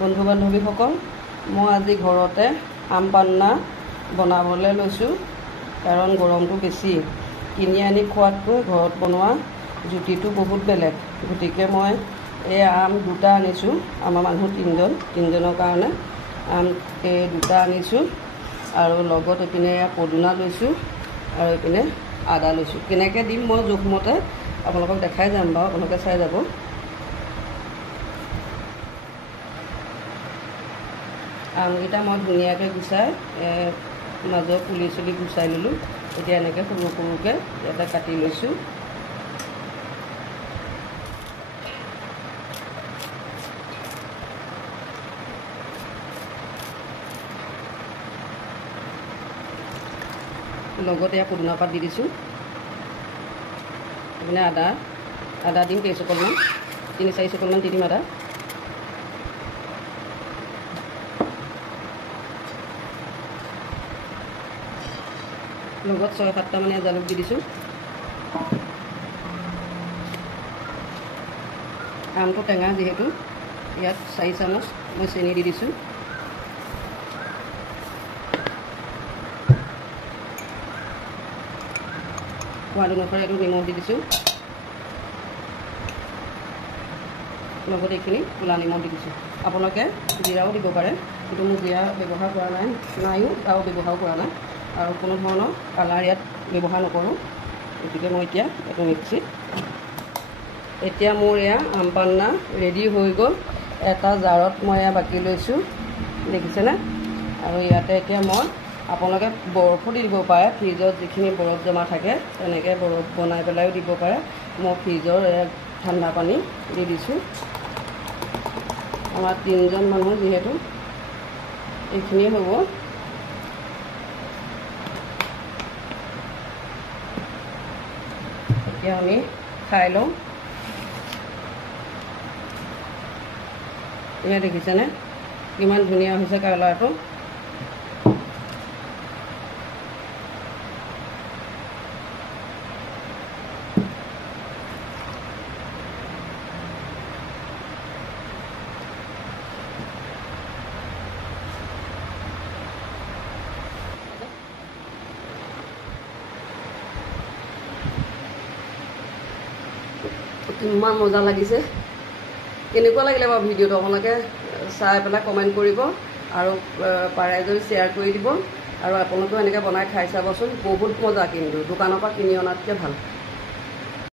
বন্ধু বান্ধৱীসকল, মই আজি ঘৰতে আম পান্না বনাবলৈ লৈছোঁ। কাৰণ গৰমটো বেছি, কিনি আনি খোৱাতকৈ ঘৰত বনোৱা জুতিটো বহুত বেলেগ। গতিকে মই এই আম দুটা আনিছোঁ। আমাৰ মানুহ তিনিজনৰ কাৰণে আম এই দুটা আনিছোঁ। আৰু লগত এইপিনে পদুনা লৈছোঁ আৰু এইপিনে আদা লৈছোঁ। কেনেকৈ দিম মই জোখমতে আপোনালোকক দেখাই যাম বাৰু, আপোনালোকে চাই যাব। আমকেইটা মই ধুনীয়াকৈ গুচাই মাজৰ পুলি চুলি গুচাই ল'লোঁ। এতিয়া এনেকৈ সৰু সৰুকৈ ইয়াতে কাটি লৈছোঁ। লগতে ইয়াত পদুনা পাত দি দিছোঁ। এইপিনে আদা দিম কেইচকলমান, 3-4 চকলমান দি দিম আদা। লগত 6-7টা মানে জালুক দি দিছোঁ। আমটো টেঙা যিহেতু ইয়াত 4 চামুচ মই চেনি দি দিছোঁ। সোৱাদ অনুসাৰে এইটো নিমখ দি দিছোঁ। লগত এইখিনি ক'লা নিমখ দি দিছোঁ। আপোনালোকে জিৰাও দিব পাৰে, কিন্তু মোৰ জিৰা ব্যৱহাৰ কৰা নাইও আৰু ব্যৱহাৰো কৰা নাই, আৰু কোনো ধৰণৰ কালাৰ ইয়াত ব্যৱহাৰ নকৰোঁ। গতিকে মই এতিয়া এইটো মিক্সিত, এতিয়া মোৰ এয়া আম পান্না ৰেডি হৈ গ'ল। এটা জাৰত মই এয়া বাকি লৈছোঁ, দেখিছেনে? আৰু ইয়াতে এতিয়া মই আপোনালোকে বৰফো দি দিব পাৰে, ফ্ৰিজত যিখিনি বৰফ জমা থাকে তেনেকৈ বৰফ বনাই পেলাইও দিব পাৰে। মই ফ্ৰিজৰ ঠাণ্ডা পানী দি দিছোঁ। আমাৰ 3জন মানুহ যিহেতু এইখিনিয়ে হ'ব। এতিয়া আমি খাই লওঁ। এয়া দেখিছেনে কিমান ধুনীয়া হৈছে কালাৰটো। ইমান মজা লাগিছে। কেনেকুৱা লাগিলে বাৰু ভিডিঅ'টো আপোনালোকে চাই পেলাই কমেণ্ট কৰিব, আৰু পাৰে যদি শ্বেয়াৰ কৰি দিব। আৰু আপোনালোকেও এনেকৈ বনাই খাই চাবচোন, বহুত মজা। কিন্তু দোকানৰ পৰা কিনি অনাতকৈ ভাল।